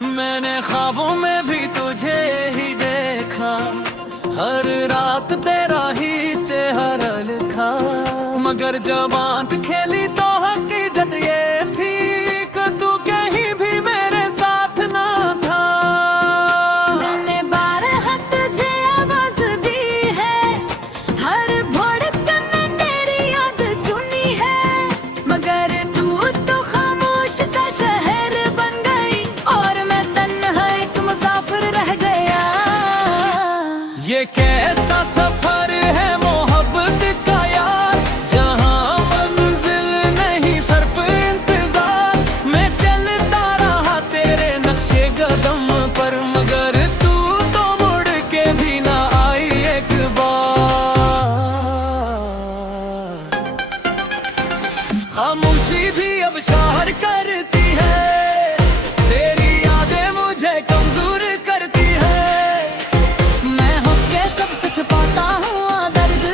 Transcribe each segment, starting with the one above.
मैंने ख्वाबों में भी तुझे ही देखा, हर रात तेरा ही चेहरा लिखा। मगर जब आंख खेली तो हकीकत ये थी कि तू कहीं भी मेरे साथ ना था। तूने बारह तुझे आवाज दी है, हर धड़कन ने तेरी याद चुनी है। मगर तू तो खामोश सा शहर बन गई और मैं तन्हा एक मुसाफिर रह गया। ये कैसा सफर है मोहब्बत का यार, जहाँ मंजिल नहीं सिर्फ इंतजार। मैं चलता रहा तेरे नक्शे कदम पर, मगर तू तो मुड़ के भी ना आई एक बार। खामोशी भी अब शार करती है, तेरी यादें मुझे कमजोर करती है। मैं हंस के सब सच पाता हूँ दर्द,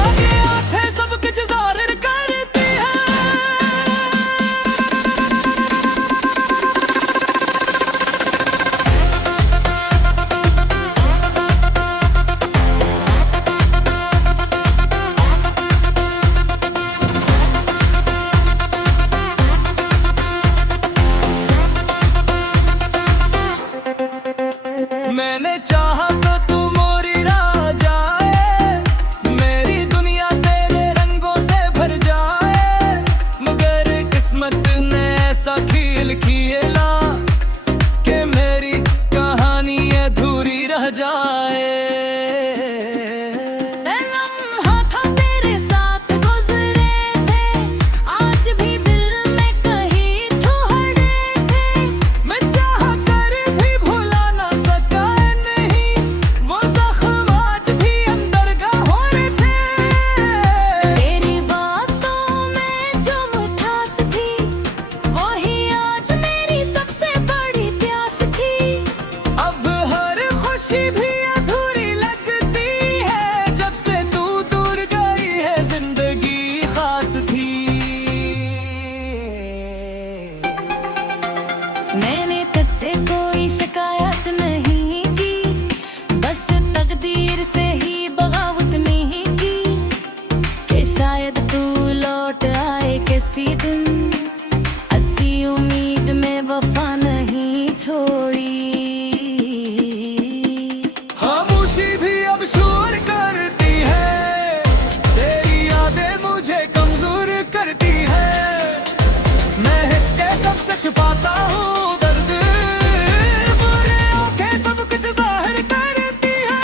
आगे आंखें सब कुछ जाहिर करती है। मैंने चाहा तो तू मोरी राह जाए, मेरी दुनिया तेरे रंगों से भर जाए। मगर किस्मत ने ऐसा खेल खेला कि मेरी कहानी अधूरी रह जाए। लम्हा था तेरे साथ गुजरे थे, आज भी दिल में कहीं थोड़े थे। मैं चाह कर भी भुला ना सका नहीं, वो जख्म आज भी अंदर हो रहे थे। तेरी बातों में जो मिठास थी, वही आज मेरी सबसे बड़ी प्यास थी। अब हर खुशी भी अधूरी लगती है, जब से तू दूर गई है जिंदगी खास थी। मैंने तुझसे कोई शिकायत नहीं की, बस तकदीर से ही बगावत नहीं की कि शायद तू लौट आए किसी दिन। ऐसी उम्मीद में वफा नहीं छोड़ी। खामोशी भी अब शोर करती है, तेरी यादें मुझे कमजोर करती है। मैं इसके सबसे छुपाता हूँ दर्द, बुरे आंखें सब कुछ जाहिर करती है।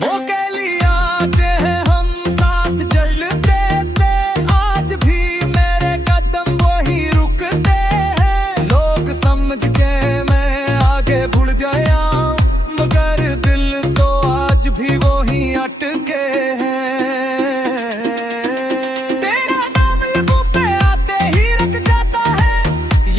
वो कह लिया आते हैं हम साथ जलते थे, आज भी मेरे कदम वही रुकते हैं। लोग समझ के मैं आगे बढ़ गया, मगर दिल तो आज भी वही अटके हैं। तेरा नाम लबों पे आते ही रख जाता है,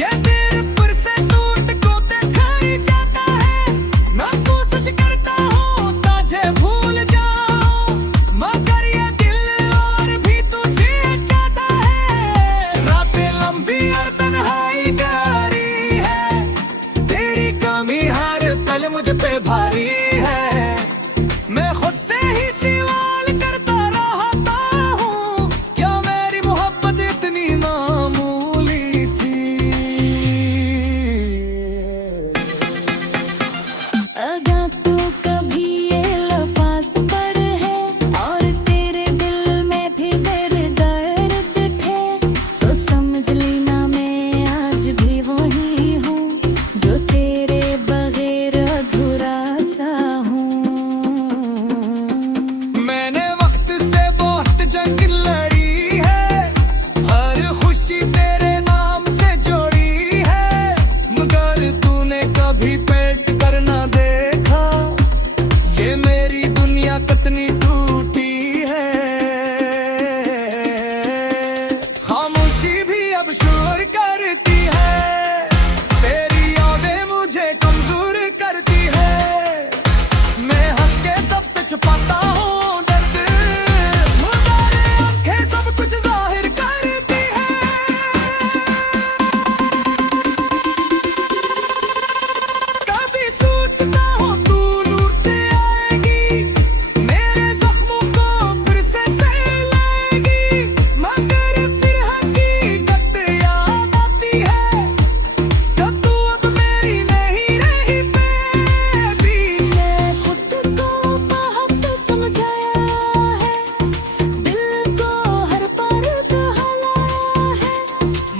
ये दिल पर से टूट को देखा ही जाता है। मैं कोशिश करता हूँ तुझे भूल जाऊं, मगर ये दिल और भी तुझे चाहता है। रातें लंबी और तन्हाई गहरी है, तेरी कमी हर पल मुझ पे भारी है। मैं खुद से ही सवाल करता रहता हूँ, क्या मेरी मोहब्बत इतनी मामूली थी। अगर तू कभी ये लफ्ज़ पढ़े है और तेरे दिल में भी मेरे दर्द थे, तो समझ लेना मैं आज भी वही हूँ जो तेरे बगैर अधूरा सा हूँ। मैंने वक्त से बहुत जंग लड़ी है, हर खुशी तेरे नाम से जोड़ी है। मगर तूने कभी पेट करना देखा, छुपाता हूँ दर्द, मगर आंखें सब कुछ जाहिर करती है। कभी सोचता हूँ तू लौट आएगी, मेरे जख्मों को फिर से सहलाएगी, मगर फिर हकीकत याद आती है कि तू अब मेरी नहीं रही बेबी। मैं खुद को बहुत समझाया है, दिल को हर पल दहलाया है,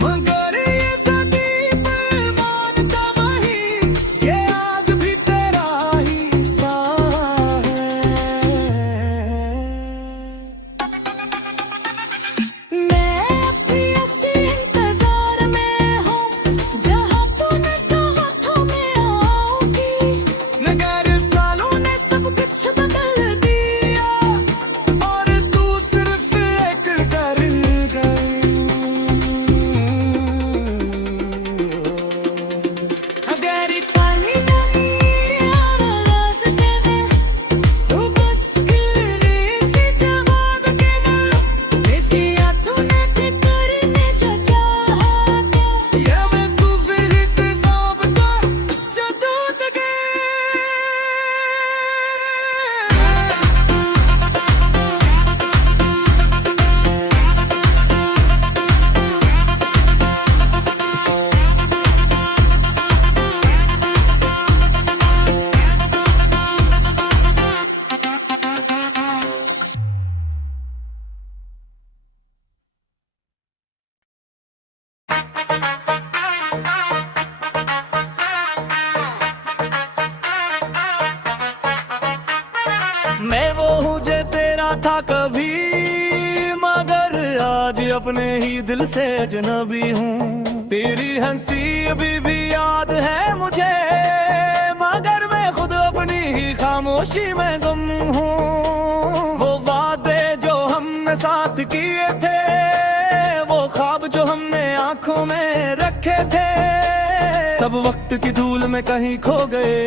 मगर ये सदी पे मानता नहीं, ये आज भी तेरा ही सा है। मैं अपनी ऐसे इंतजार में हूँ, जहाँ तूने कहा था मैं आऊंगी। मगर सालों ने सब कुछ बदल दिया, और तू सिर्फ एक डर गई। अगर काली नहीं आवाज़ से मैं, तो बस गिरे से जवाब के ना देती या तूने भी करने जो चाहा था। ये महसूस इंतज़ाम का जदूद के। मैं वो हूँ जो तेरा था कभी, मगर आज अपने ही दिल से अजनबी हूँ। तेरी हंसी अभी भी याद है मुझे, मगर मैं खुद अपनी ही खामोशी में गुम हूँ। वो वादे जो हमने साथ किए थे, वो ख्वाब जो हमने आंखों में रखे थे, सब वक्त की धूल में कहीं खो गए,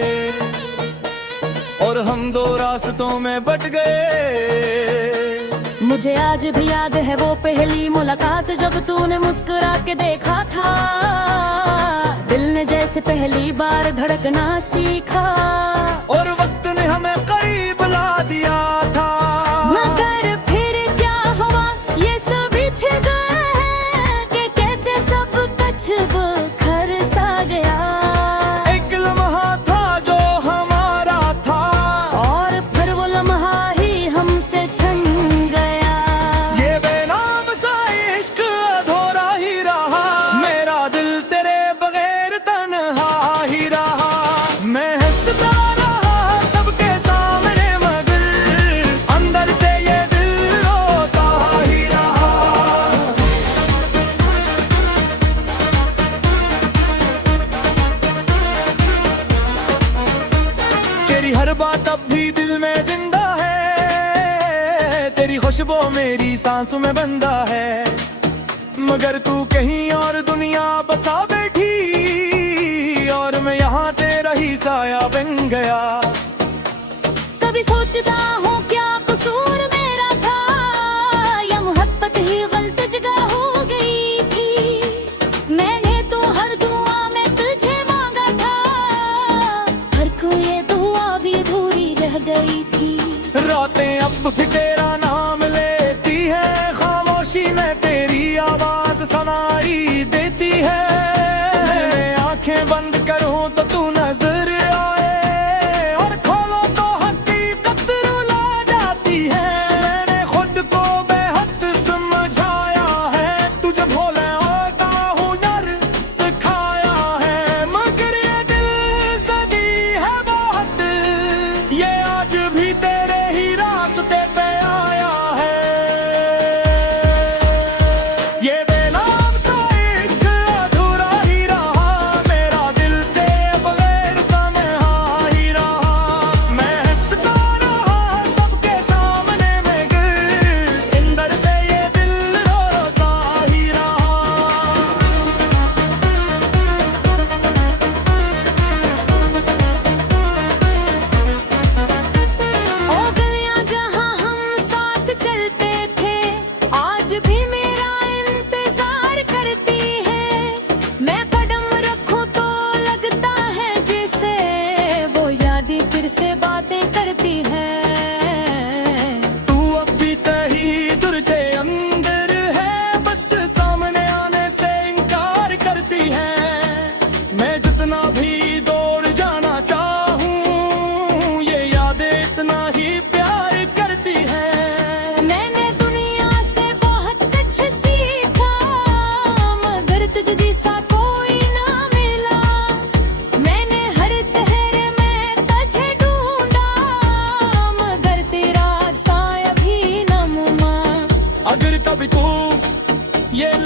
और हम दो रास्तों में बट गए। मुझे आज भी याद है वो पहली मुलाकात, जब तूने मुस्कुरा के देखा था। दिल ने जैसे पहली बार धड़कना सीखा, और वक्त ने हमें करीब ला दिया था। मगर फिर क्या हुआ ये सभी छिड़ गया है, कि कैसे सब कुछ बिखर सा गया। एक लम्हा था जो हमारा था, और फिर वो लम्हा ही हमसे छन गया। ये बेनाम सा इश्क अधूरा ही रहा, मेरा दिल तेरे बगैर तन्हा ही रहा। मैं हंसता रहा सबके सामने, मगर अंदर से ये दिल रोता ही रहा। तेरी हर बात अब भी दिल में जिंदा है, तेरी खुशबू मेरी सांसों में बंदा है, मगर तू कहीं और दुनिया बसा बैठी, और मैं यहाँ तेरा ही साया बन गया। कभी सोचता हूँ क्या कसूर मेरा था, या हद तक ही गलत जगह हो गई थी। मैंने तो हर दुआ में तुझे मांगा था, हर कोई दुआ भी अधूरी रह गई थी। रातें अब भी तेरा नाम लेती है, खामोशी में तेरी आवाज सुनाई देती है। मैं आंखें बंद करूं तो तू नजर आए, और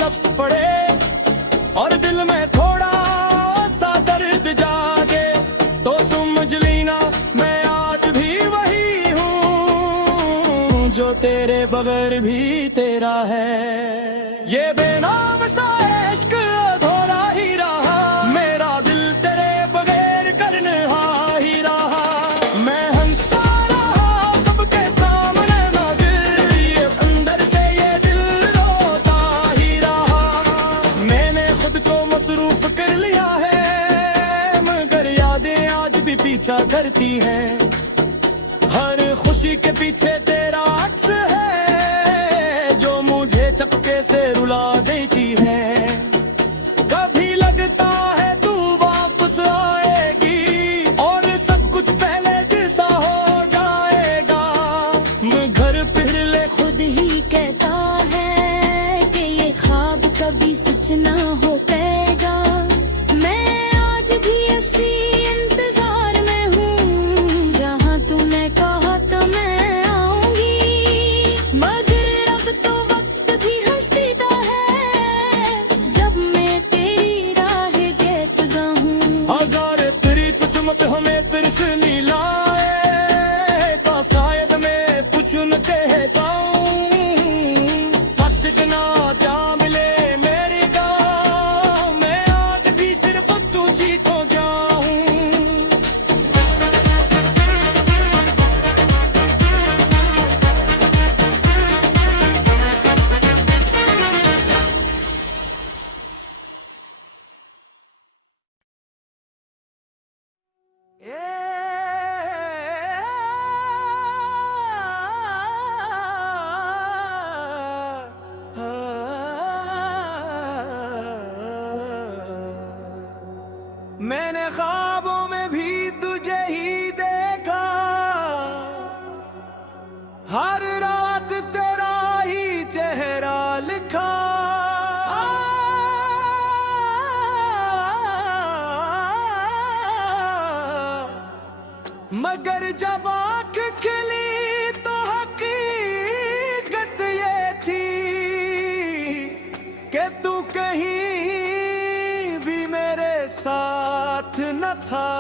लफ्ज पड़े और दिल में थोड़ा सा दर्द जागे तो समझ लेना मैं आज भी वही हूँ जो तेरे बगैर भी तेरा है। ये बेनाम सा इश्क अधूरा ही रहा, मेरा दिल तेरे बगैर करने ही रहा। मैं हंसता रहा सबके सामने मगर ये अंदर से ये दिल रोता ही रहा। मैंने खुद को मसरूफ कर लिया है मगर यादें आज भी पीछा करती हैं। हर खुशी के पीछे तेरा अक्स है जो मुझे चपके से रुला देती है। कभी लगता है तू वापस आएगी और सब कुछ पहले जैसा हो जाएगा। घर फिर ले खुद ही कहता है कि ये ख्वाब कभी सच ना हो पाएगा। मैं आज भी ऐसी इंतजार में हूँ जहाँ तूने कहा तो मैं आऊंगी। मगर अब तो वक्त भी हंसता है जब मैं तेरी राह देखता हूँ। अगर तेरी किस्मत हमें तिरस नहीं लाए तो शायद मैं कुछ न कहता हूँ। हंस ना जा मिले मेरे गाँव मैं आज भी सिर्फ तुझी को जाऊँ। मैंने ख्वाबों में भी तुझे ही देखा, हर रात तेरा ही चेहरा लिखा। मगर जब आँख खिली तो हकीकत ये थी कि तू कहीं भी मेरे साथ न था।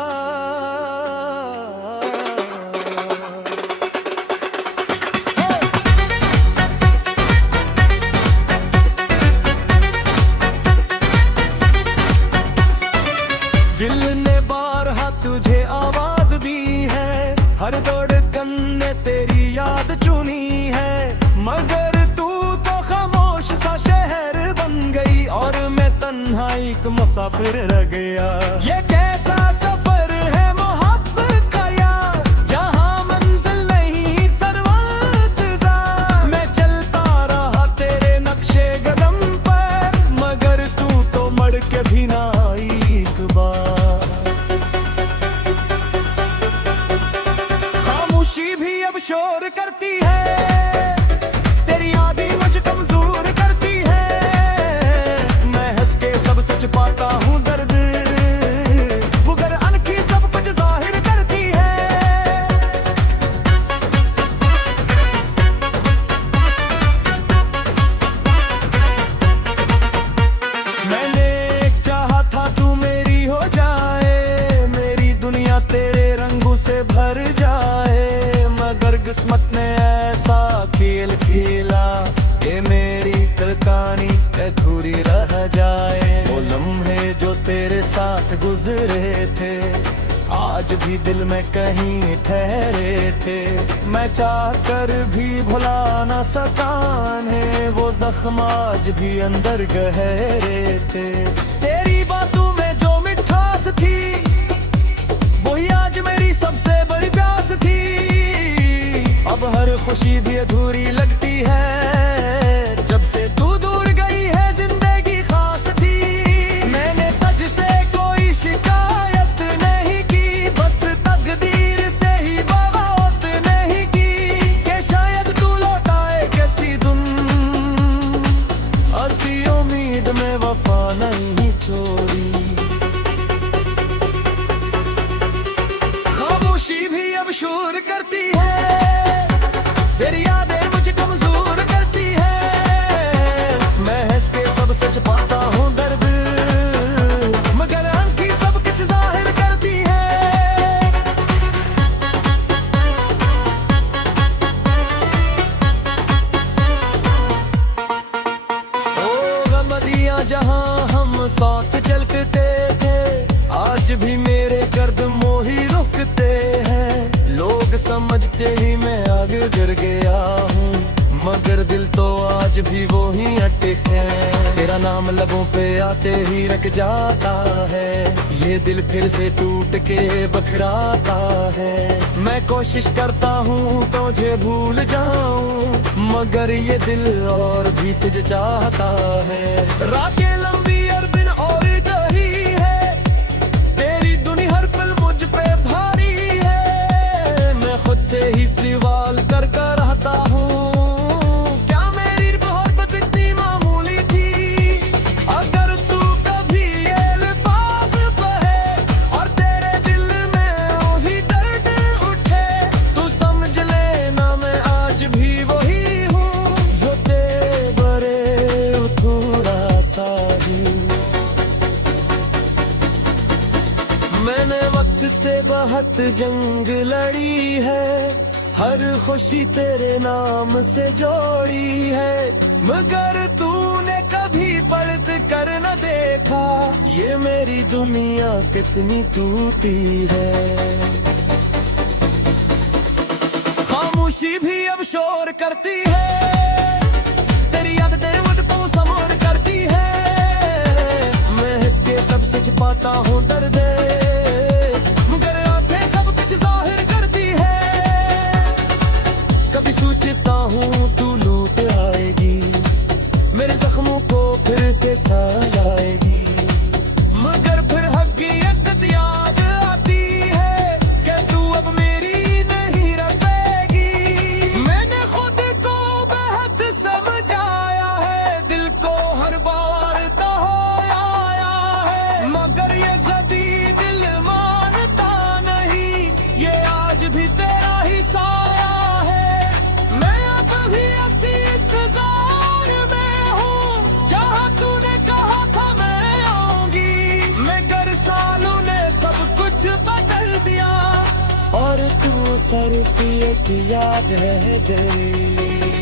दिल ने बारहा तुझे आवाज दी है, हर धड़कन ने तेरी याद चुनी है। मगर तू तो खामोश सा शहर बन गई और मैं तन्हा एक मुसाफिर रह गया। ये कैसा सफर है मोहब्बत का यार जहाँ मंजिल नहीं सरवंतजा। मैं चलता रहा तेरे नक्शे कदम पर मगर तू तो मड़ के भी ना आई एक बार। खामोशी भी अब शोर करती है, तेरी यादें मुझे कमजोर करती है। मैं हंस के सब सच पाता हूँ दर्द मगर अनखी सब कुछ जाहिर करती है। मैंने एक चाहा था तू मेरी हो जाए, मेरी दुनिया तेरे रंगों से भर जाए। मगर किस्मत ने ऐसा खेल खेला कि मेरी कहानी अधूरी रह जाए। वो लम्हे जो तेरे साथ गुजरे थे आज भी दिल में कहीं ठहरे थे। मैं चाह कर भी भुला न सकान है वो जख्म आज भी अंदर गहरे थे। तेरी बातों में जो मिठास थी वही आज मेरी सबसे बड़ी प्यास थी। अब हर खुशी भी अधूरी लगती है जब से तू दूर गई है जिंदगी खास थी। मैंने तुझसे कोई शिकायत नहीं की बस तकदीर से ही बगावत नहीं की कि शायद तू लौटाए कैसी धुन। ऐसी उम्मीद में वफा नहीं छोड़ी। खामोशी भी अब शोर करती है, तेरी यादें मुझे कमजोर करती है। मैं हंस के सब समझते ही मैं आगे गिर गया हूँ, मगर दिल तो आज भी वो ही अटके है। तेरा नाम लबों पे आते ही रख जाता है, ये दिल फिर से टूट के बखराता है। मैं कोशिश करता हूँ तुझे भूल जाऊं, मगर ये दिल और भी तुझे चाहता है। रातें लंबी और दिन और गहरी है, तेरी दुनिया हर पल मुझ पे भारी है। मैं खुद से ही सवाल कर कर रहता हूँ, क्या मेरी मोहब्बत इतनी मामूली थी? अगर तू कभी ये अल्फाज कहे और तेरे दिल में वही दर्द उठे, तू समझ लेना मैं आज भी वही हूँ, जो तेरे बरे थोड़ा सा हूँ। मैंने वक्त से बहुत जंग लड़ी है, हर खुशी तेरे नाम से जोड़ी है, मगर तूने कभी पर्द कर न देखा, ये मेरी दुनिया कितनी टूटी है। खामोशी भी अब शोर करती है, तेरी आदतें मुझको समोर करती है। मैं इसके सबसे छिपाता हूँ दर्द, मगर आंखें सब कुछ जाहिर करती है। कभी सोचता हूँ तू लूट आएगी, मेरे जख्मों को फिर से सलाएगी, मगर फिर हकीकत याद आती है कि तू अब मेरी नहीं रहेगी। मैंने खुद को बेहद समझाया है, दिल को हर बार तहोया है, मगर ये जदी दिल मानता नहीं, ये आज भी तेरा ही साया है। मैं अब भी ऐसी इंतजार में हूँ, जहाँ तूने कहा था मैं आऊंगी, मगर सालों ने सब कुछ बदल दिया, और तू सिर्फ एक याद है दिल।